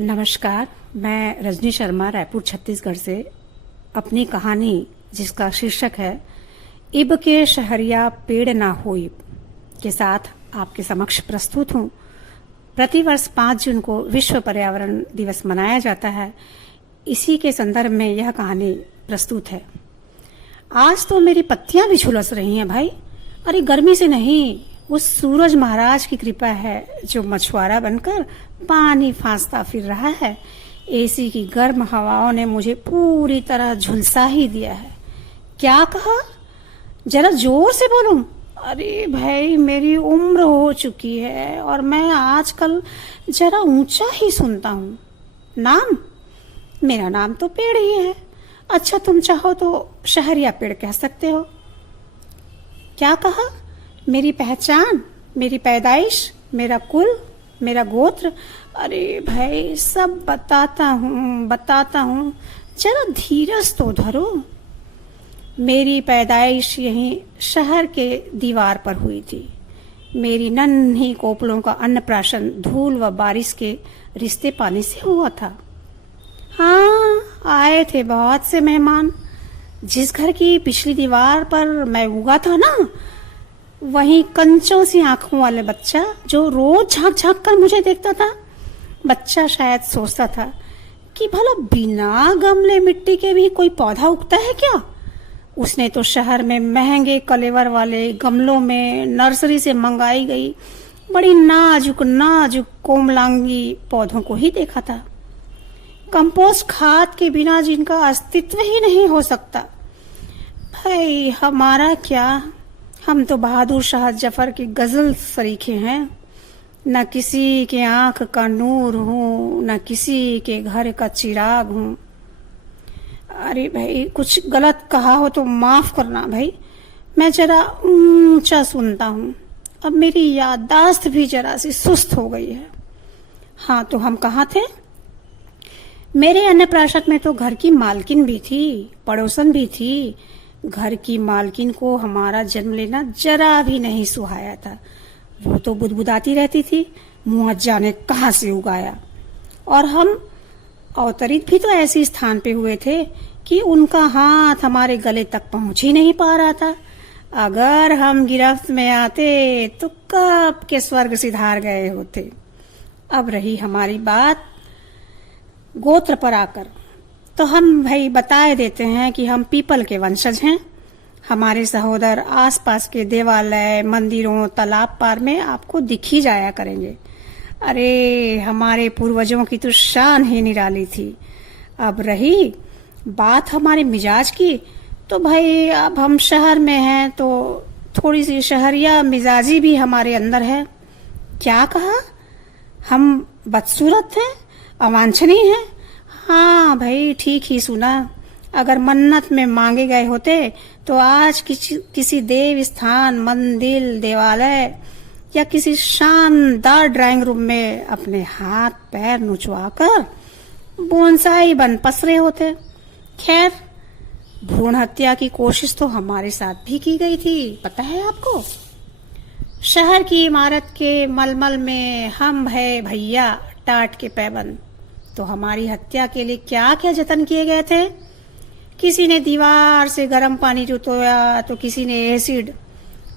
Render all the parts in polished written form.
नमस्कार। मैं रजनी शर्मा रायपुर छत्तीसगढ़ से अपनी कहानी जिसका शीर्षक है इब के शहरिया पेड़ ना होइब के साथ आपके समक्ष प्रस्तुत हूँ। प्रतिवर्ष 5 जून को विश्व पर्यावरण दिवस मनाया जाता है। इसी के संदर्भ में यह कहानी प्रस्तुत है। आज तो मेरी पत्तियां भी झुलस रही हैं भाई। अरे गर्मी से नहीं, उस सूरज महाराज की कृपा है जो मछुआरा बनकर पानी फांसता फिर रहा है। एसी की गर्म हवाओं ने मुझे पूरी तरह झुलसा ही दिया है। क्या कहा? जरा जोर से बोलूं? अरे भाई, मेरी उम्र हो चुकी है और मैं आजकल जरा ऊंचा ही सुनता हूँ। नाम? मेरा नाम तो पेड़ ही है। अच्छा, तुम चाहो तो शहरिया पेड़ कह सकते हो। क्या कहा? मेरी पहचान, मेरी पैदाइश, मेरा कुल, मेरा गोत्र? अरे भाई, सब बताता हूँ, जरा धीरज तो धरो। मेरी पैदाइश यहीं शहर के दीवार पर हुई थी। मेरी नन्ही कोपलों का अन्नप्राशन धूल व बारिश के रिश्ते पानी से हुआ था। हाँ, आए थे बहुत से मेहमान। जिस घर की पिछली दीवार पर मैं उगा था ना, वहीं कंचों सी आंखों वाले बच्चा जो रोज झांक झांक कर मुझे देखता था। बच्चा शायद सोचता था कि भला बिना गमले मिट्टी के भी कोई पौधा उगता है क्या। उसने तो शहर में महंगे कलेवर वाले गमलों में नर्सरी से मंगाई गई बड़ी नाजुक नाजुक कोमलांगी पौधों को ही देखा था, कंपोस्ट खाद के बिना जिनका अस्तित्व ही नहीं हो सकता। भाई, हमारा क्या, हम तो बहादुर शाह जफर की गजल सरीखे हैं। न किसी के आंख का नूर हूँ, न किसी के घर का चिराग हूँ। अरे भाई, कुछ गलत कहा हो तो माफ करना भाई। मैं जरा ऊंचा सुनता हूँ। अब मेरी याददाश्त भी जरा सी सुस्त हो गई है। हाँ, तो हम कहाँ थे? मेरे अन्नप्राशन में तो घर की मालकिन भी थी, पड़ोसन भी थी। घर की मालकिन को हमारा जन्म लेना जरा भी नहीं सुहाया था। वो तो बुदबुदाती रहती थी, मुँह जाने कहाँ से उगाया। और हम अवतरित भी तो ऐसे स्थान पे हुए थे कि उनका हाथ हमारे गले तक पहुंच ही नहीं पा रहा था। अगर हम गिरफ्त में आते तो कब के स्वर्ग सिधार गए होते। अब रही हमारी बात गोत्र पर आकर, तो हम भाई बताए देते हैं कि हम पीपल के वंशज हैं। हमारे सहोदर आसपास के देवालय, मंदिरों, तालाब पार में आपको दिख ही जाया करेंगे। अरे, हमारे पूर्वजों की तो शान ही निराली थी। अब रही बात हमारे मिजाज की, तो भाई अब हम शहर में हैं तो थोड़ी सी शहरिया मिजाजी भी हमारे अंदर है। क्या कहा? हम बदसूरत हैं, अवांछनीय हैं? हाँ भाई, ठीक ही सुना। अगर मन्नत में मांगे गए होते तो आज किसी देव स्थान, मंदिर, देवालय या किसी शानदार ड्राइंग रूम में अपने हाथ पैर नुचवाकर बोनसाई बन पसरे होते। खैर, भ्रूण हत्या की कोशिश तो हमारे साथ भी की गई थी, पता है आपको। शहर की इमारत के मलमल में हम है भैया टाट के पैबंद। तो हमारी हत्या के लिए क्या क्या जतन किए गए थे। किसी ने दीवार से गर्म पानी जुतोया, तो किसी ने एसिड,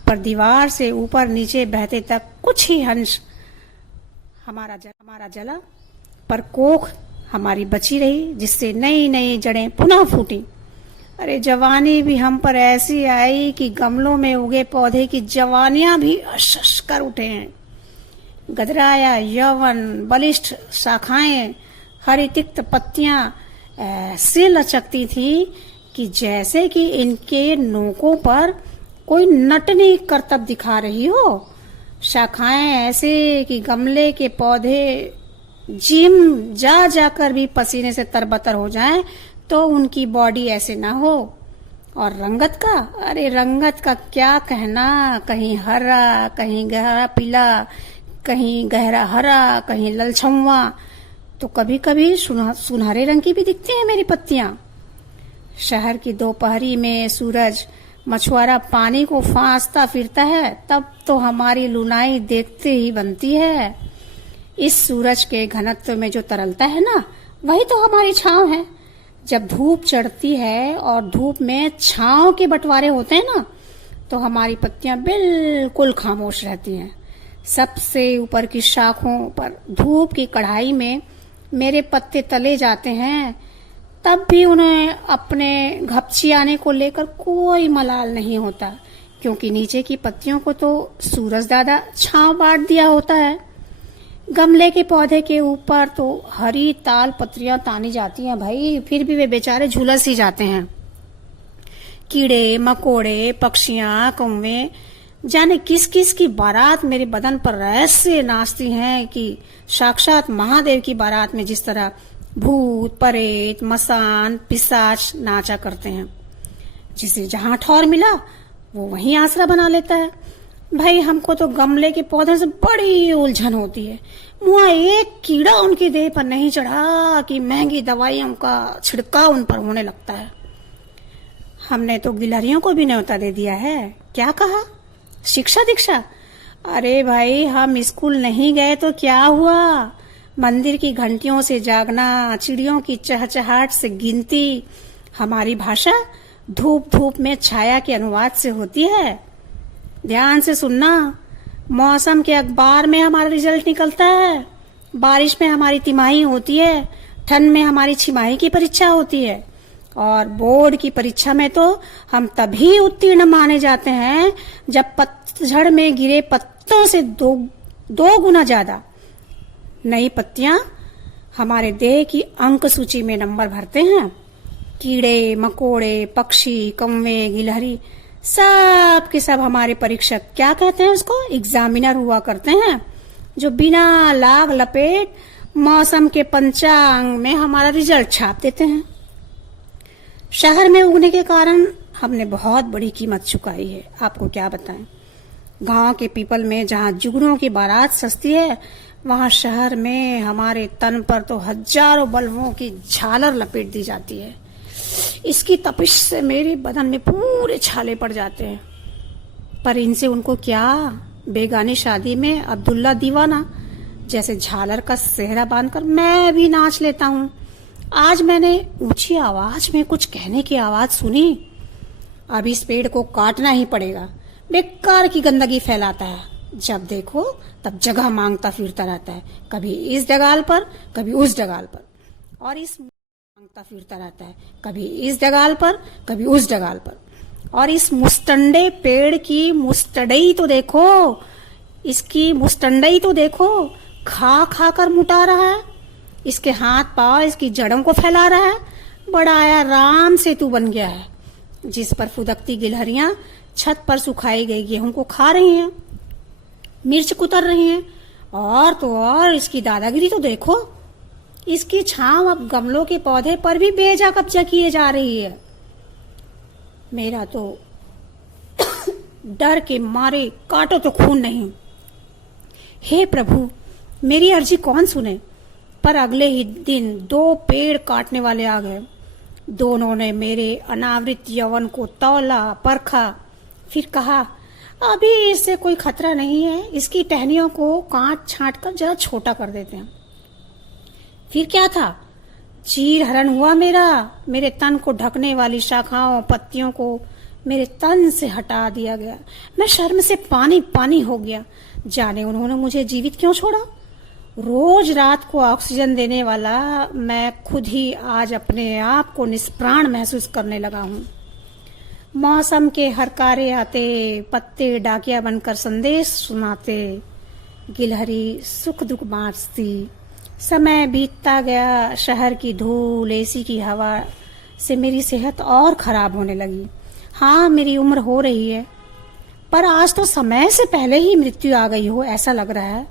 पर दीवार से ऊपर नीचे बहते तक कुछ ही अंश हमारा जला, पर कोख हमारी बची रही, जिससे नई नई जड़ें पुनः फूटी। अरे, जवानी भी हम पर ऐसी आई कि गमलों में उगे पौधे की जवानियां भी अश कर उठे हैं। गदराया यौवन, बलिष्ठ शाखाएं, हरी तिक्त पत्तियां ऐसे लचकती थी कि जैसे कि इनके नोकों पर कोई नटनी करतब दिखा रही हो। शाखाएं ऐसे कि गमले के पौधे जिम जा जाकर भी पसीने से तरबतर हो जाएं तो उनकी बॉडी ऐसे ना हो। और रंगत का, अरे रंगत का क्या कहना, कहीं हरा, कहीं गहरा पीला, कहीं गहरा हरा, कहीं ललछम्वा, तो कभी कभी सुनहरे रंग की भी दिखती हैं मेरी पत्तियां। शहर की दोपहरी में सूरज मछुआरा पानी को फांसता फिरता है, तब तो हमारी लुनाई देखते ही बनती है। इस सूरज के घनत्व में जो तरलता है ना, वही तो हमारी छांव है। जब धूप चढ़ती है और धूप में छांव के बंटवारे होते हैं ना, तो हमारी पत्तियां बिल्कुल खामोश रहती हैं। सबसे ऊपर की शाखों पर धूप की कढ़ाई में मेरे पत्ते तले जाते हैं, तब भी उन्हें अपने घपचियाने को लेकर कोई मलाल नहीं होता, क्योंकि नीचे की पत्तियों को तो सूरज दादा छांव बांट दिया होता है। गमले के पौधे के ऊपर तो हरी ताल पत्रियां तानी जाती हैं भाई, फिर भी वे बेचारे झुलस ही जाते हैं। कीड़े मकोड़े पक्षियां कौवे जाने किस किस की बारात मेरे बदन पर ऐसे नाचती हैं कि साक्षात महादेव की बारात में जिस तरह भूत प्रेत मसान पिशाच नाचा करते हैं। जिसे जहां ठौर मिला वो वहीं आसरा बना लेता है। भाई हमको तो गमले के पौधे से बड़ी उलझन होती है। मुआ एक कीड़ा उनकी देह पर नहीं चढ़ा कि महंगी दवाइयों का छिड़काव उन पर होने लगता है। हमने तो गिलहरियों को भी न्योता दे दिया है। क्या कहा? शिक्षा दीक्षा? अरे भाई हम स्कूल नहीं गए तो क्या हुआ? मंदिर की घंटियों से जागना, चिड़ियों की चहचहाट से गिनती, हमारी भाषा धूप धूप में छाया के अनुवाद से होती है। ध्यान से सुनना, मौसम के अखबार में हमारा रिजल्ट निकलता है, बारिश में हमारी तिमाही होती है, ठंड में हमारी छिमाही की परीक्षा होती है, और बोर्ड की परीक्षा में तो हम तभी उत्तीर्ण माने जाते हैं जब पतझड़ में गिरे पत्तों से दो गुना ज्यादा नई पत्तियां हमारे देह की अंक सूची में नंबर भरते हैं। कीड़े मकोड़े पक्षी कौवे गिलहरी सब के सब हमारे परीक्षक क्या कहते हैं उसको, एग्जामिनर हुआ करते हैं, जो बिना लाग लपेट मौसम के पंचांग में हमारा रिजल्ट छाप देते हैं। शहर में उगने के कारण हमने बहुत बड़ी कीमत चुकाई है, आपको क्या बताएं। गांव के पीपल में जहां जुगनों की बारात सस्ती है, वहां शहर में हमारे तन पर तो हजारों बल्बों की झालर लपेट दी जाती है। इसकी तपिश से मेरे बदन में पूरे छाले पड़ जाते हैं। पर इनसे उनको क्या, बेगानी शादी में अब्दुल्ला दीवाना जैसे झालर का सेहरा बांधकर मैं भी नाच लेता हूँ। आज मैंने ऊंची आवाज में कुछ कहने की आवाज सुनी, अब इस पेड़ को काटना ही पड़ेगा, बेकार की गंदगी फैलाता है, जब देखो तब जगह मांगता फिरता रहता है, कभी इस डगाल पर कभी उस डगाल पर, और इस मांगता फिरता रहता है, कभी इस डगाल पर कभी उस डगाल पर। और इस मुस्टंडे पेड़ की मुस्टडई तो देखो, इसकी मुस्टंडई तो देखो, खा खा कर मुटा रहा है, इसके हाथ पांव इसकी जड़ों को फैला रहा है, बड़ा आया राम सेतु बन गया है, जिस पर फुदकती गिलहरियां छत पर सुखाई गई गेहूं को खा रही हैं, मिर्च कुतर रही हैं, और तो और इसकी दादागिरी तो देखो, इसकी छांव अब गमलों के पौधे पर भी बेजा कब्जा किए जा रही है। मेरा तो डर के मारे काटो तो खून नहीं। हे प्रभु, मेरी अर्जी कौन सुने। पर अगले ही दिन 2 पेड़ काटने वाले आ गए। दोनों ने मेरे अनावृत यौवन को तौला परखा, फिर कहा अभी इससे कोई खतरा नहीं है, इसकी टहनियों को काट छांट कर जरा छोटा कर देते हैं। फिर क्या था, चीर हरण हुआ मेरे तन को ढकने वाली शाखाओं पत्तियों को मेरे तन से हटा दिया गया। मैं शर्म से पानी पानी हो गया, जाने उन्होंने मुझे जीवित क्यों छोड़ा। रोज रात को ऑक्सीजन देने वाला मैं खुद ही आज अपने आप को निष्प्राण महसूस करने लगा हूँ। मौसम के हरकारे आते, पत्ते डाकिया बनकर संदेश सुनाते, गिलहरी सुख दुख बांटती। समय बीतता गया, शहर की धूल एसी की हवा से मेरी सेहत और खराब होने लगी। हाँ, मेरी उम्र हो रही है, पर आज तो समय से पहले ही मृत्यु आ गई हो ऐसा लग रहा है।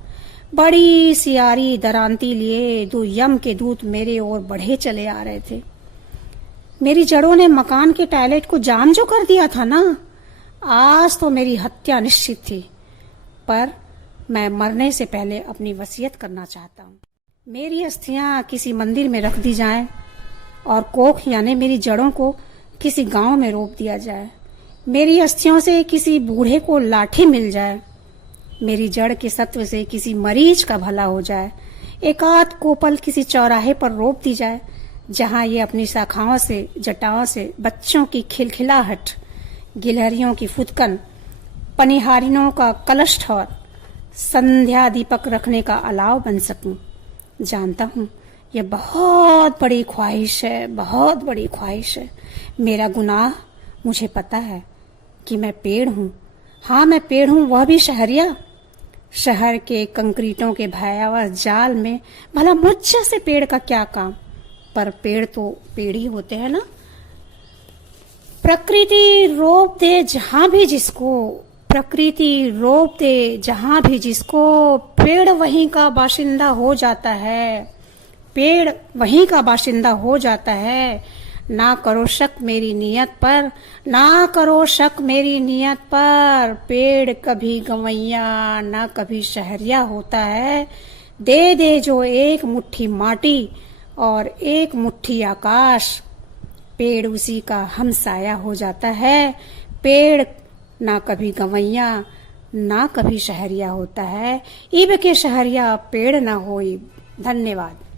बड़ी सियारी दरांती लिए 2 यम के दूत मेरे ओर बढ़े चले आ रहे थे। मेरी जड़ों ने मकान के टॉयलेट को जाम जो कर दिया था ना, आज तो मेरी हत्या निश्चित थी। पर मैं मरने से पहले अपनी वसीयत करना चाहता हूँ। मेरी अस्थियां किसी मंदिर में रख दी जाएं और कोख यानी मेरी जड़ों को किसी गांव में रोप दिया जाए। मेरी अस्थियों से किसी बूढ़े को लाठी मिल जाए, मेरी जड़ के सत्व से किसी मरीज का भला हो जाए। एकाध कोपल किसी चौराहे पर रोप दी जाए, जहां ये अपनी शाखाओं से, जटाओं से बच्चों की खिलखिलाहट, गिलहरियों की फुदकन, पनिहारिनों का कलश ठौर, संध्या दीपक रखने का अलाव बन सकूं। जानता हूं यह बहुत बड़ी ख्वाहिश है, बहुत बड़ी ख्वाहिश है। मेरा गुनाह मुझे पता है कि मैं पेड़ हूं। हाँ, मैं पेड़ हूं, वह भी शहरिया। शहर के कंक्रीटों के भयावह जाल में भला मुझ जैसे पेड़ का क्या काम। पर पेड़ तो पेड़ ही होते हैं ना। प्रकृति रोप दे जहां भी जिसको, प्रकृति रोप दे जहां भी जिसको, पेड़ वहीं का बाशिंदा हो जाता है, पेड़ वहीं का बाशिंदा हो जाता है। ना करो शक मेरी नीयत पर, ना करो शक मेरी नीयत पर। पेड़ कभी गंवैया ना कभी शहरिया होता है। दे दे जो एक मुट्ठी माटी और एक मुट्ठी आकाश, पेड़ उसी का हमसाया हो जाता है। पेड़ ना कभी गंवैया ना कभी शहरिया होता है। इब के शहरिया पेड़ ना होई। धन्यवाद।